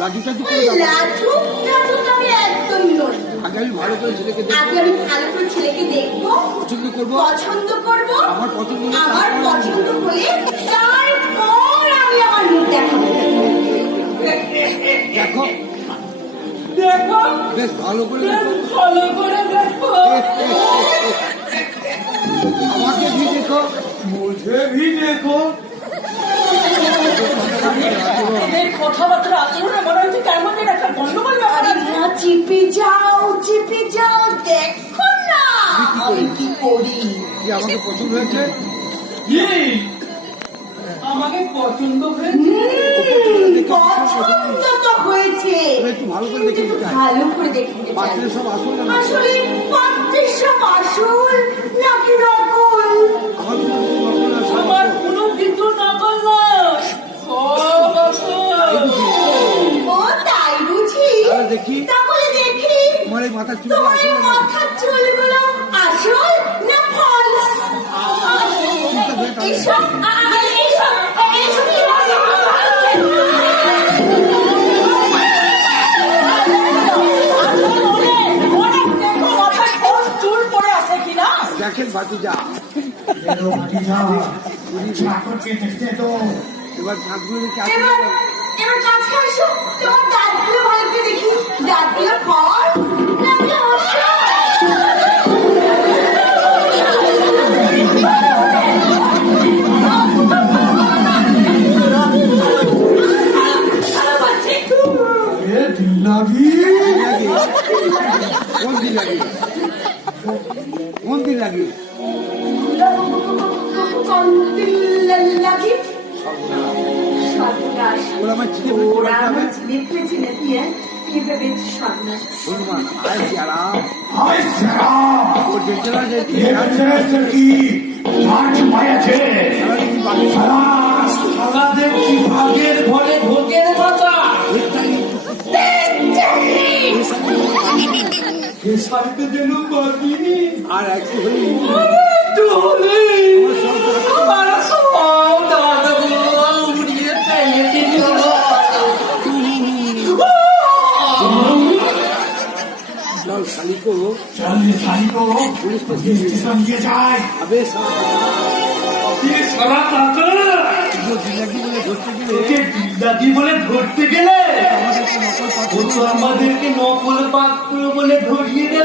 লাজুটা তো আমি একদমই নই। আগে আমি ভালো করে ছেলেকে দেখবো, পছন্দ করবো, আমার পছন্দ হলে তারপর আমি আমার মুখ দেখাবো। দেখো বেশ ভালো করে দেখো, আমাকে भी देखो, मुझे भी देखो। কথাবার্তা আচরণে মনে হচ্ছে কেমন একটা গন্ডগোল ব্যাপার। চিপে যাও দেখো না আমি কি করি। আমাকে পছন্দ হয়েছে, আমাকে পছন্দ হয়েছে, পছন্দ তো হয়েছে, একটু ভালো করে দেখে নিতে চাই, ভালো করে দেখে নিতে চাই। পাত্রের সব আসল না, আসলে পাত্রের সব আসল নাকি নকল? আমার কোনো কিছু নকল নয়, সব আসল। ও তাই বুঝি? দেখি, তাহলে দেখি তোমার এই মাথার চুল, তোমার এই মাথার চুলগুলো আসল না ফলস? এইসব চুল পড়ে আছে কিনা দেখেন ভাতিজা। এবার ঠাকুর এবার কাছে আসো, তোমার দাঁতগুলো ভালো করে দেখি, দাঁতগুলো ফল নাকি আসল? মন্দির লাগে ওরা আমার চিঠি হনুমান আয় শ্যারাম, ওর বেচারা যে ভাগের ঘরে ভোগের মাথা আর একটু হলেই শালি को पुलिस स्टेशन দিয়ে যায়। अबे সারা টাকা দিল্লাদি বলে ধরতে গেলে আমাদেরকে নকল পাত্র বলে ধরিয়ে দেবে।